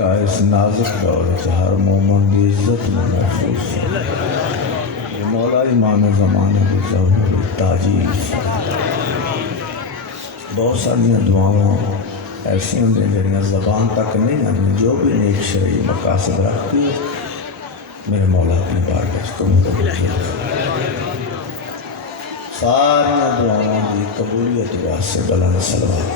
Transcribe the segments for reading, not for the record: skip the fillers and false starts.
का इस नाजुक दौर च हर मोमन की इज्जत में महफूज ये मौला ईमान ज़माने की ज़रूर ताजीब। बहुत सारिया दुआवां ऐसी होंगे जड़ियाँ ज़बान तक नहीं आनी, जो भी नेक शरीर मकासद रखती है मेरे मौला अपनी बारगाह तुम सारिया दुआवां की कबूलियत वास्ते बुलंद सलवात।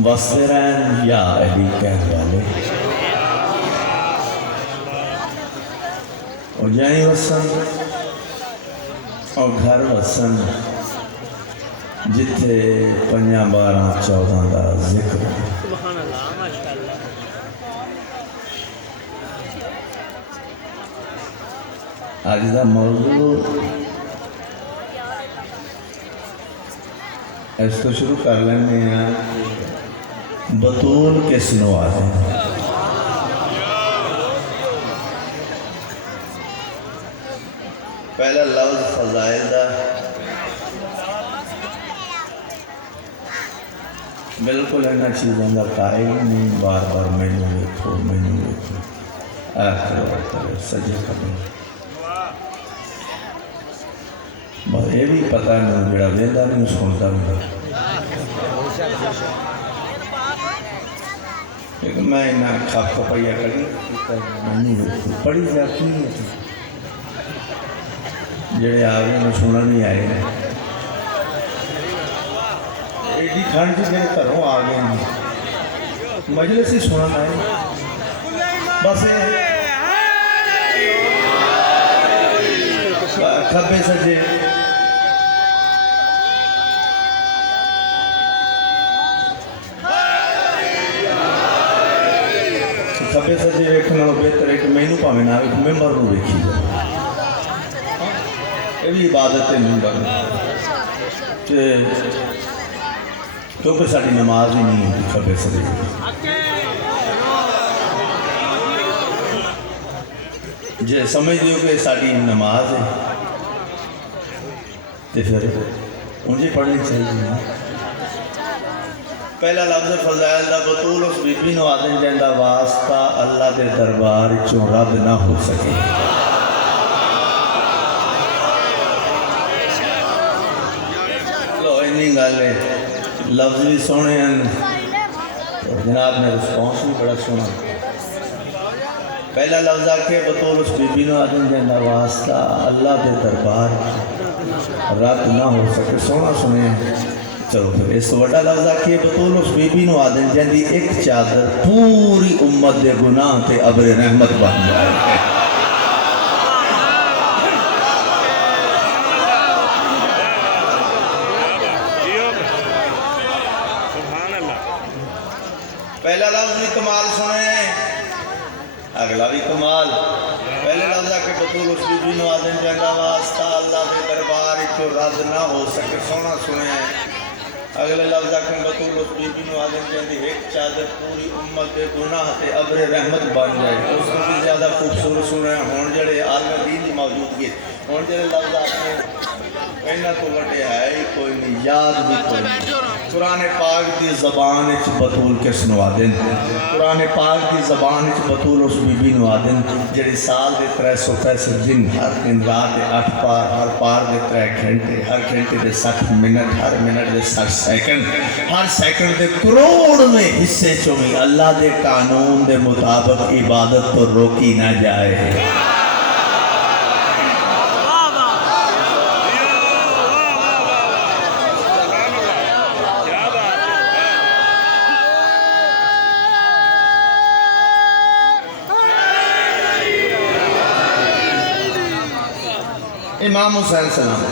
वसरन या अली कहने वाले और जाए वसन और घर वसन जिथे 5, 12, 14 का जिक्र। अज का मौजू इस तो शुरू कर लें बतूल किस नू आते हैं। पहला लफ्ज फजाइल दा बिल्कुल इन्होंने चीज़ों का कायल नहीं, बार बार मैनू देखो सजे खबे बस ये भी पता नहीं जोड़ा वेंदा नहीं सुनता भी। मैं इन्ना खप खपाइया करी पढ़ी जाती है जेड़े आ गए मैं सुनना नहीं आए एडी ठंड च मेरे घरों आ गए मजलिस ही सुनना आए बस खब्बे सज्जे खब्बे सज्जे वेखने बेहतर है कि मैनू भावें ना वेख मैंबर को वेखी जाए। ये भी इबादत है मैंबर क्योंकि साड़ी नमाज ही नहीं होती खब्बे सज्जे। जे समझ लो कि साड़ी नमाज है तो फिर मुझे पढ़नी चाहिए। पहला लफ्ज़ फज़ाइल दा बतूल उस बीबी नूं आदन जिहदा वास्ता अल्लाह के दरबार चों रद्द ना हो सके। लो इन्नी गल है, लफ्ज़ भी सोहने हैं और जनाब ने रिस्पॉन्स भी बड़ा सोहना। पहला लफ्ज़ आके बतूल उस बीबी नूं आदन जिहदा वास्ता अल्लाह के दरबार रद्द ना हो सके। सोहना सुने। चलो फिर इस वड्डा लफ्ज़ आखिए बतूल उस बीबी नूं आदन जिहदी एक चादर पूरी उम्मत के गुनाह ते अबरे रहमत बन जाए। पहला लफ्ज़ भी कमाल सुने, अगला भी कमाल। पहले लफ्ज़ आके बतूल उस बीबी नूं आदन जिहदा वास्ता अल्लाह के दरबार चों रद्द ना हो सके। सोहना सुने। अगले लफ्ज़ आखिर बतूल उस बीबी नूं आदन जिहदी एक चादर पूरी उम्मत के गुनाह ते अबरे रहमत बन जाए। उसको भी ज़्यादा खूबसूरत सुने। हुण जिहड़े आलम दीन की मौजूदगी हुण जिहड़े लफ्ज़ आखिर इन्हां तो वड्डे है ही कोई नहीं, याद भी कोई नहीं। कुरान पाक की ज़बान बतूल किस नूं आदन? कुरान पाक की ज़बान बतूल उस बीबी नूं आदन जिहड़ी साल के 365 दिन हर दिन रात के 8 पार, हर पार के 3 घंटे, हर घंटे के 60 मिनट, हर मिनट के 60 सेकंड, हर सेकंड के करोड़वें हिस्से चों भी अल्लाह के कानून के मुताबिक इबादत तो रोकी ना जाए। इमाम हुसैन सलाम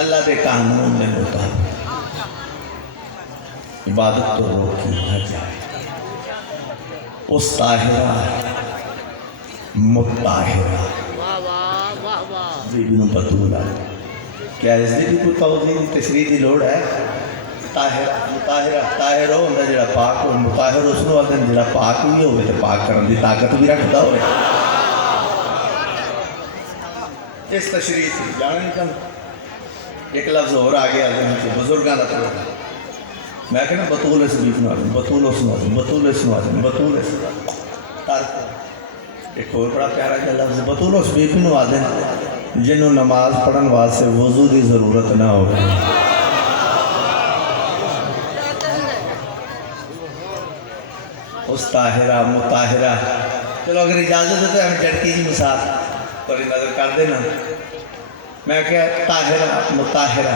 अल्लाह के कानून में मुताबिक इबादत तो रोकी न जाए। उस ताहिरा मुताहिरा बीबी नूं बतूल आ क्या इसकी भी कोई तवज़ीह तशरीह की लोड़ है? ताहिरा मुताहिरा ताहिर हो होंदा जिहड़ा पाक हो, मुताहिर उसनूं आखदे जिहड़ा पाक भी होवे ते पाक करन दी ताकत भी रखदा होवे। इस तशरीह से जाना नहीं चाहता। एक लफ्ज़ और आ गया बुजुर्गों का तरीका। मैं कहना बतूल शरीफ नवाज बतूल नवाज बतूल नवाज बतूल एक और बड़ा प्यारा जिहा लफ्ज़ बतूल शरीफ नवाज जिन्हों नमाज पढ़ने वास्ते वजू की जरूरत ना हो। उस ताहिरा मुताहिरा चलो अगर इजाज़त है तो हम झटकी जी मिसाल पर नज़र कर देना। मैं क्या ताहिरा मुताहिरा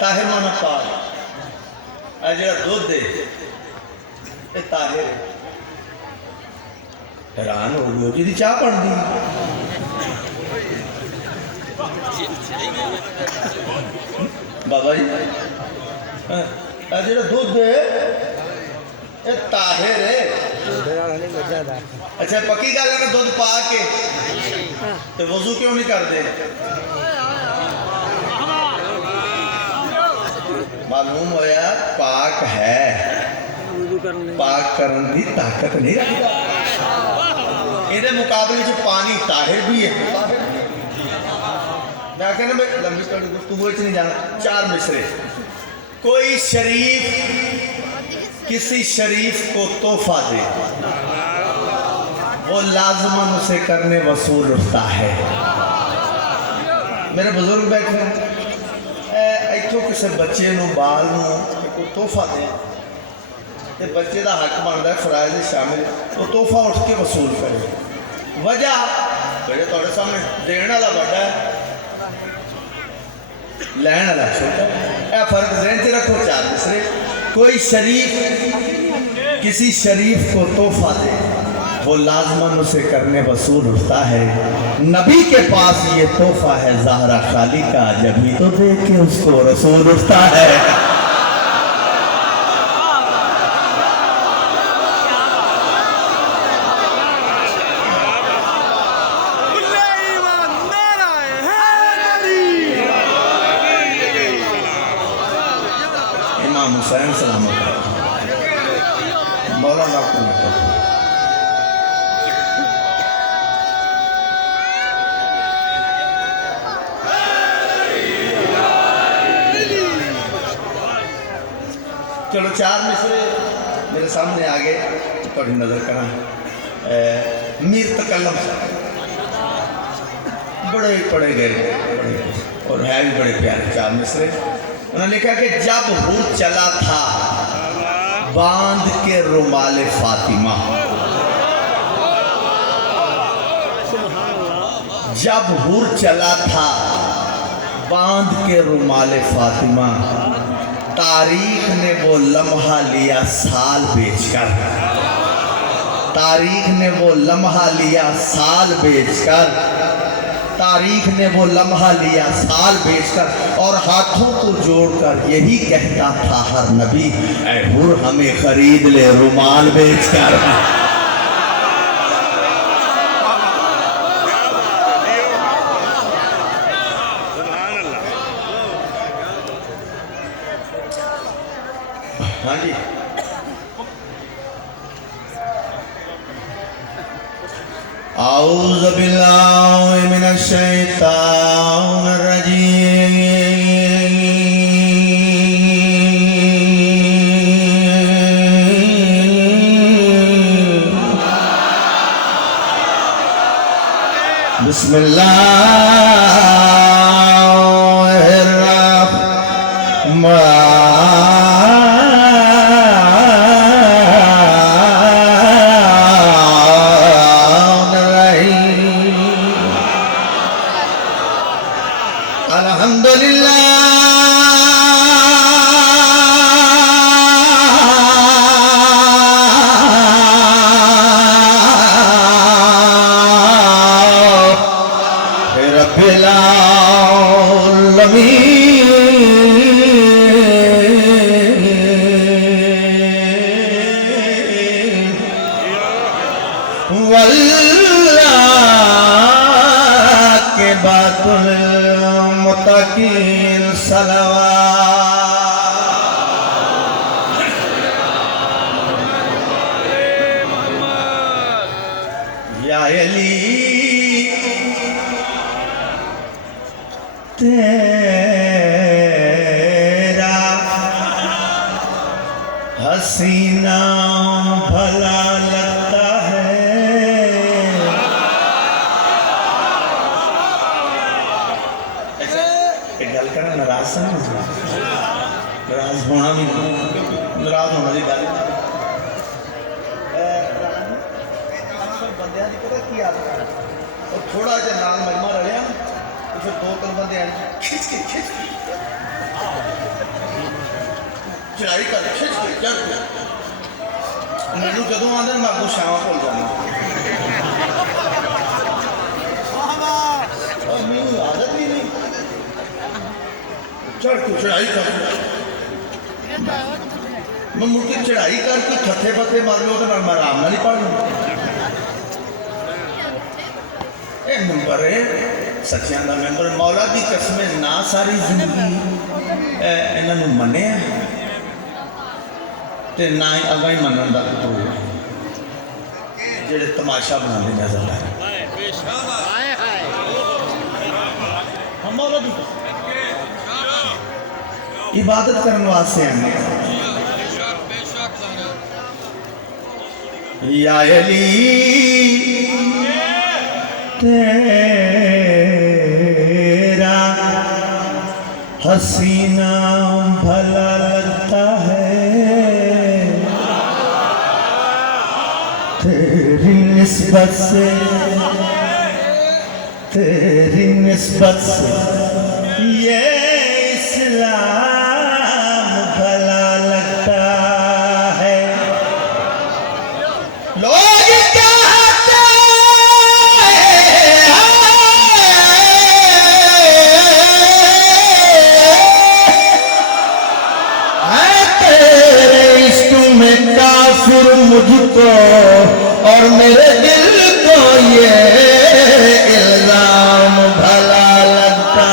ताहिर माना पाक जो दुध है ये ताहिर हैरान हो गए जी चाह बनती बाबा जी जो दुध है ये ताहिर है। अच्छा पक्की गल है दुध पा के तो वजू क्यों नहीं करते? मालूम होया पाक है पाक करने की ताकत नहीं रखता। ये मुकाबले च पानी ताहिर भी है। मैं कहना भाई लंबी गुफ्तगू नहीं जाना। चार मिसरे कोई शरीफ किसी शरीफ को तोहफा दे वो लाजमन उसे करने वसूल उठता है। मेरे बुजुर्ग बैठे इतों किसी बच्चे बाल को तोहफा दे तो बच्चे का हक बनता है फराइज शामिल वो तोहफा उठ के वसूल करे। वजह जो थोड़े सामने देने वाला बड़ा है लैन वाला छोटा यह फर्क जहन च रखो। चार दूसरे कोई शरीफ किसी शरीफ को तोहफा दे वो लाजमन उसे करने वसूल उठता है। नबी के पास ये तोहफा है ज़हरा खाली का जभी तो दे के उसको रसूल उठता है। इमाम हुसैन सलामत मौलाना चलो चार मिसरे मेरे सामने आ गए थोड़ी नज़र करा। मीर तकल्लम बड़े पढ़े गए और है भी बड़े प्यारे चार मिसरे। उन्होंने लिखा कि जब हूर चला था बांध के रुमाले फातिमा जब हूर चला था बांध के रुमाले फातिमा तारीख ने वो लम्हा लिया साल बेचकर। तारीख ने वो लम्हा लिया साल बेचकर। तारीख ने वो लम्हा लिया साल बेचकर और हाथों को जोड़कर यही कहता था हर नबी ऐ हुर हमें खरीद ले रुमाल बेचकर। हाँ जी औज़ु बिल्लाहि मिनश शैतानिर रजीम। बिस्मिल्लाहिर रहमानिर के बातुल मुतकीन सलवात या अली तेरा हसीना भला लगता है। गल कर नाराज से नाराज होना भी नाराज होने की गल बंद की पता की आदत है और थोड़ा जहा नाल मजमा रलिया तो फिर दो तीन बंदे खिंच के चढ़ाई कर खिंच के चढ़ के मैनू जो आते मैं आपको शाम भुल जाना मेरी आदत भी नहीं चढ़ के चढ़ाई कर मैं मुड़ के चढ़ाई करके थथे पत्थे मार लो तो मैं आराम ना नहीं पढ़ लूँ नंबर है सच्चियां का मैंबर मौला की कसम ना सारी जिंदगी इन्हों मने ते ना ही अगा ही मनन का कसूर जेड़े तमाशा बनाते नजर आ रहे इबादत करने वास्ते आने या अली तेरा हसीना भला लगता है। तेरी निस्बत से ये इस्लाम भला लगता है। लोग कहते काफिर मुझको और मेरे दिल को ये इल्जाम भला लगता।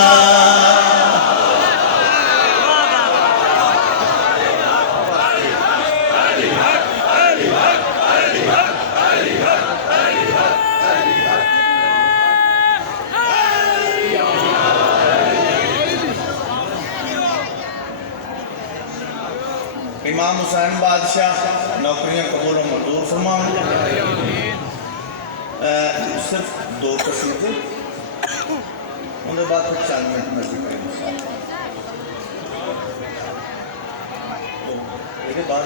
इमाम हुसैन बादशाह नौकरियां कबूल मंजूर फरमाओ। सिर्फ दो कसीदे उनके बाद फिर 4 मिनट मर्जी करेंगे इसके बाद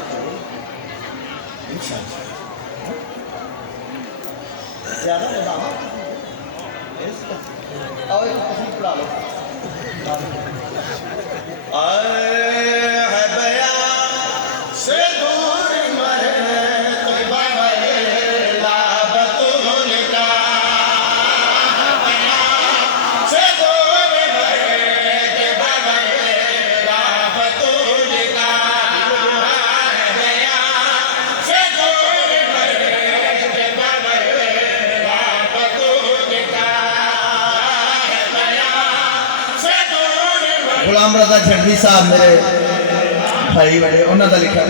इंशाअल्लाह ज़्यादा बताना और एक कसीद पढ़ा लो। गुलाम रजा झंडी साहब मेरे भाई बड़े उन्होंने लिखा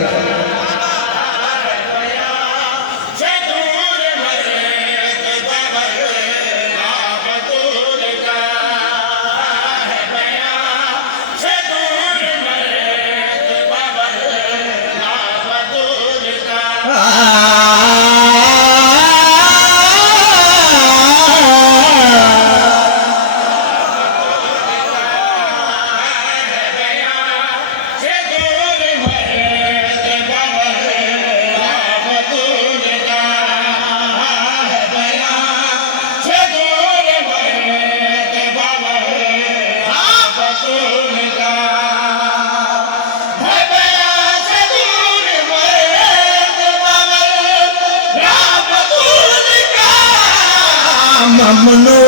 ममनू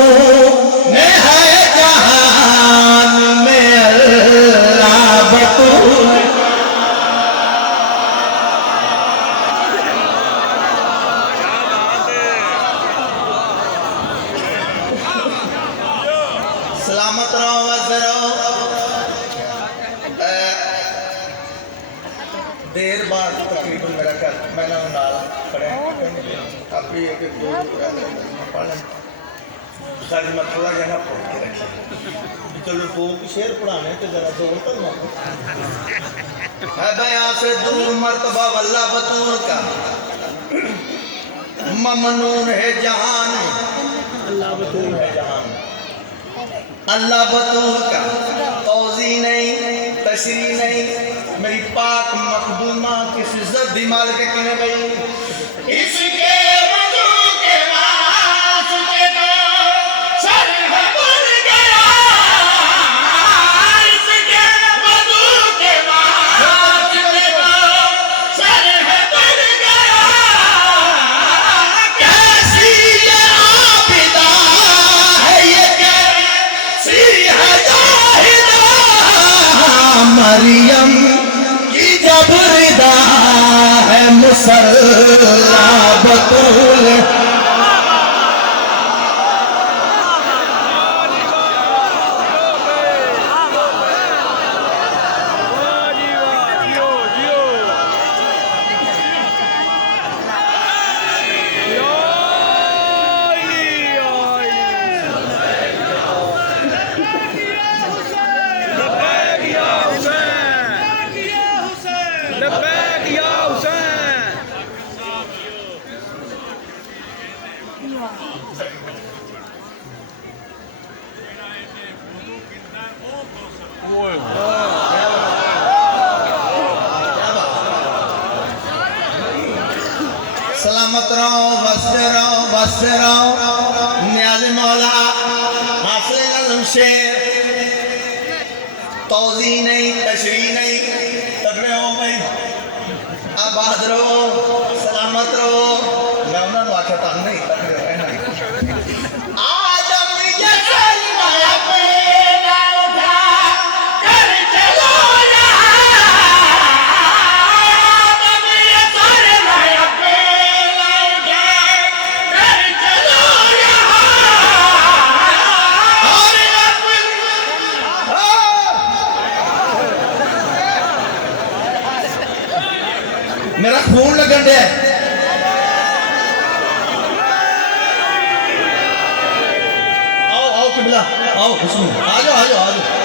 ने है जहान में अल्लाह बतूल। सलामत रहो वैसे रहो। देर बाद तकरीबन मेरा घर मैं नाल खड़े काफी एक दो पढ़ सारी मथुरा जगह पढ़ के रखी। चलो दो की शेर पढ़ाने तो जरा जोर पर मारो। है बयां से दूर मर्तबा वल्ला बतूर का, ममनून है जहान, अल्लाह बतूर है जहान, अल्लाह बतूर का तौज़ी नहीं तशरी नहीं। मेरी पाक मखदूमा किस इज्जत दी मालिक किने गई इसके वजू के वास्ते तो सर है बन गया, इसके वजू के वास्ते तो सर है बन गया। कैसी ये आबिदा है, ये कैसी है जाहिदा, मरियम की जब रिदा है मुसल्ला बतूल। सलामत रहो, बसते रहो, बसते रहो। नियाज़ मौला हासिल आज़म शेर, तौज़ी नहीं तशरी नहीं, तगड़े हो भाई, आबाद रहो, सलामत रहो। मैं उन्होंने आख्या तुम नहीं तगड़े हो रहना। मेरा खून लगन दे। आओ आओ किबला आओ, आ जाओ आ जाओ आ जाओ।